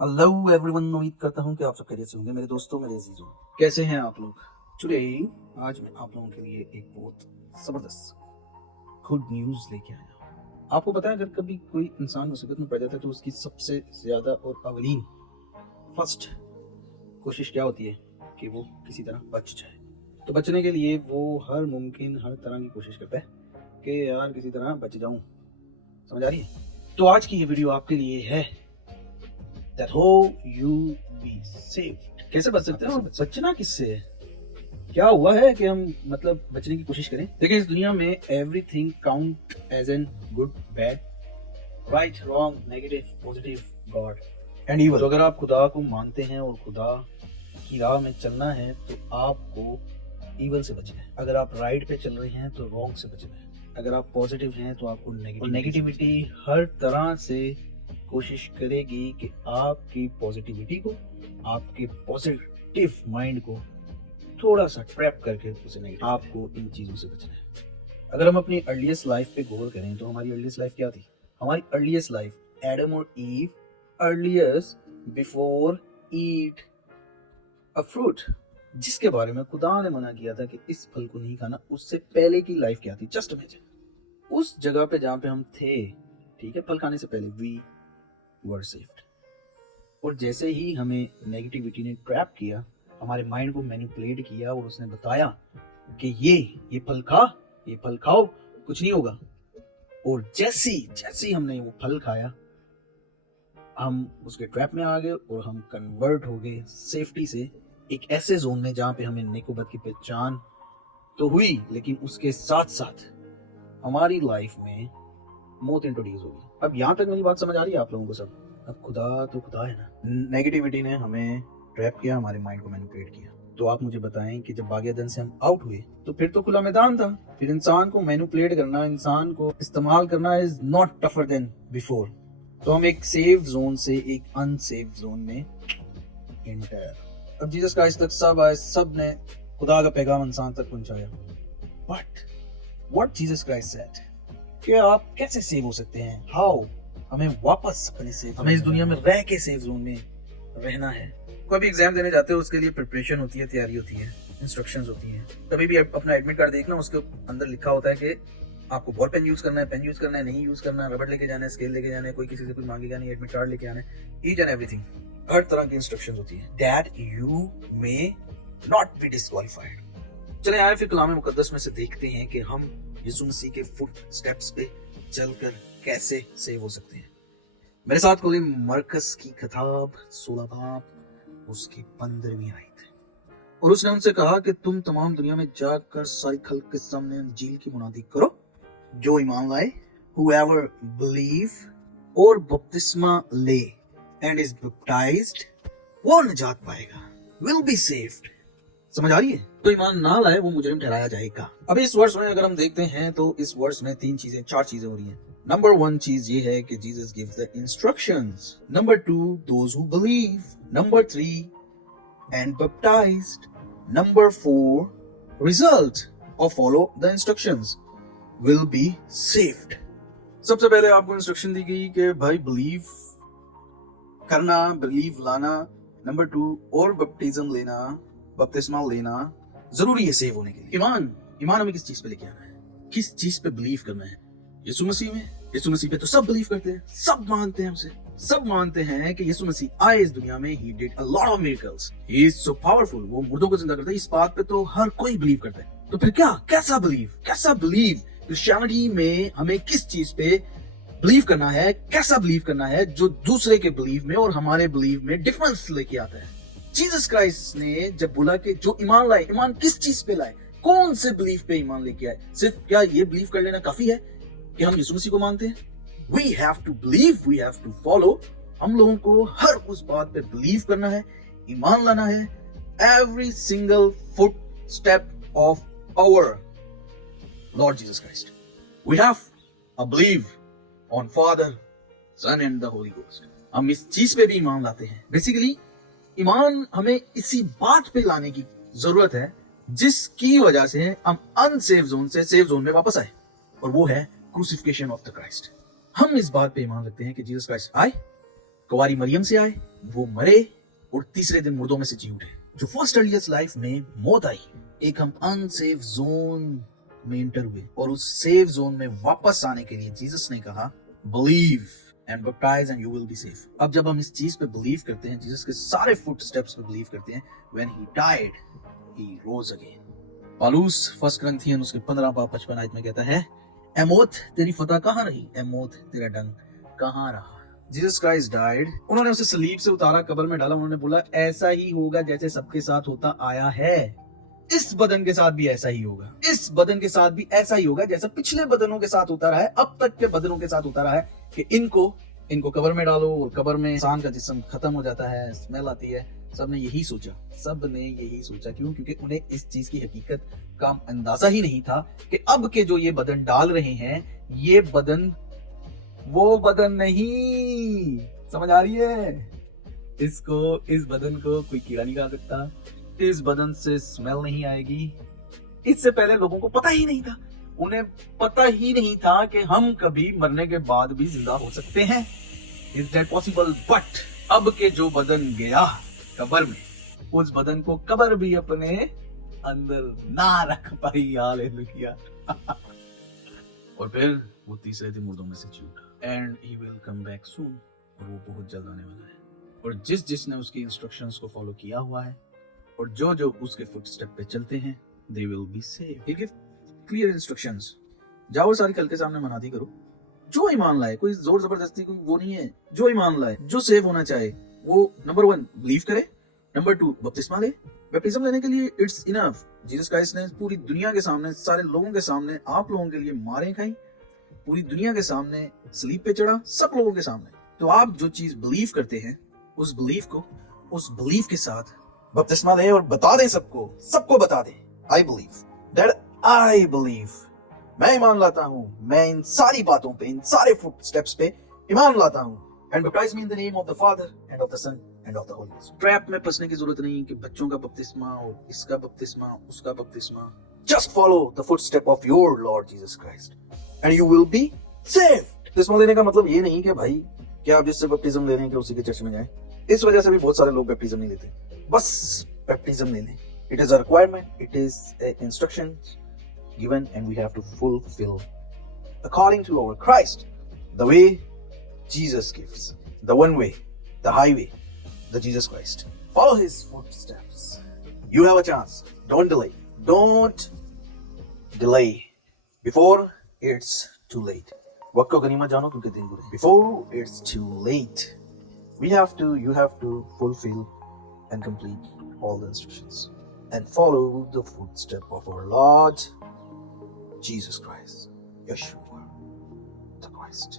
Hello everyone, उम्मीद करता हूँ कि आप सब खैरियत से होंगे। मेरे दोस्तों, मेरे अजीजों, कैसे हैं आप लोग? टुडे आज मैं आप लोगों के लिए एक बहुत ज़बरदस्त गुड न्यूज़ लेके आया हूँ। आपको पता है, अगर कभी कोई इंसान मुसीबत में पड़ जाता है तो उसकी सबसे ज़्यादा और अवलीन फर्स्ट कोशिश क्या होती है कि वो किसी तरह बच जाए। तो बचने के लिए वो हर मुमकिन हर तरह की कोशिश करता है कि यार किसी तरह बच जाऊँ। समझ आ रही है? तो आज की ये वीडियो आपके लिए है that how you be saved। कैसे बच सकते हैं और बचना किससे है? क्या हुआ है कि हम मतलब बचने की कोशिश करें? देखिए, इस दुनिया में everything count as an good, bad, right, wrong, negative, positive, God and evil. तो अगर आप खुदा को मानते हैं और खुदा की राह में चलना है तो आपको इविल से बचना है। अगर आप राइट पे चल रहे हैं तो रॉन्ग से बचना है। अगर आप पॉजिटिव हैं तो आपको नेगेटिविटी हर तरह से कोशिश करेगी कि आपकी पॉजिटिविटी को, आपके पॉजिटिव माइंड को थोड़ा सा ट्रैप करके उसे नेगेटिव। आपको इन चीज़ों से बचना है। अगर हम अपनी अर्लीस्ट लाइफ पे गौर करें तो हमारी अर्लीस्ट लाइफ क्या थी? हमारी अर्लीस्ट लाइफ एडम और Eve earliest before eat a fruit, जिसके बारे में खुदा ने मना किया था कि इस फल को नहीं खाना, उससे पहले की लाइफ क्या थी? जस्ट इमेजिन उस जगह पे जहाँ पे हम थे, ठीक है, फल खाने से पहले वी वर सेव्ड। और जैसे ही हमें नेगेटिविटी ने ट्रैप किया, हमारे माइंड को मैनिपुलेट किया और उसने बताया कि ये फल खा, ये फल खाओ, कुछ नहीं होगा। और जैसी हमने वो फल खाया, हम उसके ट्रैप में आ गए और हम कन्वर्ट हो गए सेफ्टी से एक ऐसे जोन में जहाँ पे हमें नेकोबत की पहचान तो हुई, लेकिन उसके साथ साथ हमारी लाइफ में मौत इंट्रोड्यूस होगी। अब यहाँ तक मेरी बात समझ आ रही है आप लोगों को सब? अब खुदा तो खुदा है ना। नेगेटिविटी ने हमें ट्रैप किया, हमारे माइंड को मैनिपुलेट किया। तो आप मुझे बताएं कि जब बाग़-ए-अदन से हम आउट हुए तो फिर तो खुला मैदान था। फिर इंसान को मैनिपुलेट करना, इंसान को इस्तेमाल करना is not tougher than before. तो हम एक सेफ जोन से एक अनसेफ जोन में एंटर। अब जीसस क्राइस्ट तक सब आए, सब ने खुदा का पैगाम इंसान तक पहुंचाया। But what Jesus Christ said कि आप कैसे सेव हो सकते हैं? हाउ? हमें वापस अपने सेफ, हमें इस दुनिया में रह के सेफ जोन में रहना है। कोई भी एग्जाम देने जाते हो उसके लिए प्रिपरेशन होती है, तैयारी होती है, इंस्ट्रक्शंस होती हैं। कभी भी अपना एडमिट कार्ड देखना, उसके अंदर लिखा होता है कि आपको बॉल पेन यूज करना है, पेन यूज करना है, नहीं यूज करना, रबड़ लेके जाना है, स्केल लेके जाना है, कोई किसी से कुछ मांगेगा नहीं, एडमिट कार्ड लेके आना है, ईच एंड एवरीथिंग। हर तरह की इंस्ट्रक्शंस होती है that you may not be disqualified. चले आए फिर कलाम मुकद्दस में से देखते हैं कि हम यीशु मसीह के फुट स्टेप्स पे चलकर कैसे सेव हो सकते हैं। मेरे साथ खोले मरकस की किताब 16 बाब उसकी 15वीं आयत। और उसने उनसे कहा कि तुम तमाम दुनिया में जाकर सारी खल्क के सामने इंजील की मुनादी करो। जो ईमान लाए, whoever believe और बपतिस्मा ले and is baptized, वो निजात पाएगा, will be saved। समझ आ रही है? तो ईमान ना लाए वो मुजरिम ठहराया जाएगा। अब इस वर्ष में अगर हम देखते हैं तो इस वर्ष में चार चीजें हो रही हैं। नंबर 1 चीज ये है कि Jesus gives the instructions. Number 2 those who believe. Number 3 and baptised. Number 4 result of follow the instructions will be saved. सबसे पहले आपको इंस्ट्रक्शन दी गई कि भाई बिलीव करना, बिलीव लाना। नंबर 2 और बपटिज्म लेना, बपतिस्मा लेना जरूरी है सेव होने के लिए। ईमान हमें किस चीज पे लेके आना है? किस चीज पे बिलीव करना है? यीशु मसीह में। यीशु मसीह पे तो सब बिलीव करते हैं, सब मानते हैं उसे। सब मानते हैं कि यीशु मसीह आए इस दुनिया में, he did a lot of miracles, he is so powerful, वो मुर्दों को जिंदा करता है। इस बात पे तो हर कोई बिलीव करता है। तो फिर क्या, कैसा बिलीव क्रिश्चियनिटी में हमें किस चीज पे बिलीव करना है, कैसा बिलीव करना है जो दूसरे के बिलीव में और हमारे बिलीव में डिफरेंस लेके आता है? जीसस क्राइस्ट ने जब बोला कि जो ईमान लाए, ईमान किस चीज पे लाए, कौन से बिलीव पे ईमान लेके आए? सिर्फ क्या ये बिलीव कर लेना काफी है कि हम यीशु मसीह को मानते हैं? We have to believe, we have to follow। हम लोगों को हर उस बात पे बिलीव करना है, ईमान लाना है। Every single footstep of our Lord Jesus Christ, we have a belief on Father, Son and the Holy Ghost। हम इस चीज पे भी ईमान लाते हैं। बेसिकली ईमान हमें इसी बात पे लाने की जरूरत है जिसकी वजह से हम अनसेफ जोन से सेफ जोन में वापस आए, और वो है क्रूसिफिकेशन ऑफ द क्राइस्ट। हम इस बात पे ईमान रखते हैं कि जीसस क्राइस्ट आए, कुंवारी मरियम से आए, वो मरे और तीसरे दिन मुर्दों में से जी उठे। जो फर्स्ट अर्लीस्ट लाइफ में मौत आई, एक हम अनसेफ जोन में इंटर हुए और उस सेफ जोन में वापस आने के लिए जीसस ने कहा believe and baptise and you will be safe. अब जब हम इस चीज पे बिलीव करते हैं, जीसस के सारे फुट स्टेप्स पे बिलीव करते हैं, when he died he rose again. पालूस फर्स्ट करंथियन उसके 15-55 आयत में कहता है, ए मौत तेरी फतह कहाँ रही, ए मौत तेरा डंग कहाँ रहा। जीसस क्राइस्ट डाइड, उन्होंने उसे सलीब से उतारा, कब्र में डाला, उन्होंने बोला ऐसा ही होगा जैसे सबके साथ होता आया है, इस बदन के साथ भी ऐसा ही होगा, इस बदन के साथ भी ऐसा ही होगा जैसा पिछले बदनों के साथ होता रहा है, अब तक के बदनों के साथ होता रहा है, कि इनको कब्र में डालो और कब्र में इंसान का जिस्म खत्म हो जाता है, स्मेल आती है। सबने यही सोचा, क्यों? क्योंकि उन्हें इस चीज की हकीकत का अंदाजा ही नहीं था कि अब के जो ये बदन डाल रहे हैं, ये बदन वो बदन नहीं। समझ आ रही है? इस बदन को कोई कीड़ा नहीं खा सकता, इस बदन से स्मेल नहीं आएगी। इससे पहले लोगों को पता ही नहीं था, उन्हें पता ही नहीं था कि हम कभी मरने के बाद भी जिंदा हो सकते हैं। Is that possible? बट अब के जो बदन गया कब्र में, उस बदन को कब्र भी अपने अंदर ना रख पाई। हालेलुया। और फिर वो तीसरे दिन मुर्दों में से जी उठा। And he will come back soon, और वो बहुत जल्द आने वाला है। और जिसने उसकी इंस्ट्रक्शंस को फॉलो किया हुआ है और जो उसके फुटस्टेप पे चलते हैं, they will be save. He give clear instructions. जाओ और सारी कल के सामने मनादी करो। जो ईमान लाए, कोई जोर जबरदस्ती कोई वो नहीं है। जो ईमान लाए, जो सेव होना चाहे, वो नंबर 1 बिलीव करे, नंबर 2 बपतिस्मा ले। बैप्टिज्म लेने के लिए इट्स इनफ। जीसस क्राइस्ट ने पूरी दुनिया के सामने, सारे लोगों के सामने, आप लोगों के लिए मारें खाई, पूरी दुनिया के सामने सलीब पे चढ़ा, सब लोगों के सामने। तो आप जो चीज बिलीव करते हैं, उस बिलीफ के साथ बपतिस्मा ले और बता दें सबको बता दें, आई बिलीव, मैं ईमान लाता हूं, मैं इन सारी बातों पे, इन सारे फुटस्टेप्स पे ईमान लाता हूं। And baptize me in the name of the Father and of the Son and of the Holy Spirit. Trap में फंसने की जरूरत नहीं कि बच्चों का बपतिस्मा और इसका बपतिस्मा, उसका बपतिस्मा। Just follow the footstep of your Lord Jesus Christ and you will be saved. बपतिस्मा लेने का मतलब ये नहीं कि भाई कि आप जिससे बपतिस्म ले रहे हैं कि उसी के चर्च में जाएं। इस वजह से भी बहुत सारे लोग बैप्टिज्म नहीं लेते। बस बैप्टिज्म ले लें। It is a requirement, it is instructions given, and we have to fulfill according to our Christ, the way Jesus gives, the one way, the highway, the Jesus Christ. Follow his footsteps. You have a chance. Don't delay before it's too late. वक्त को गनीमत जानो क्योंकि दिन बुरे। Before it's too late, you have to fulfill and complete all the instructions and follow the footstep of our Lord Jesus Christ, Yeshua the Christ.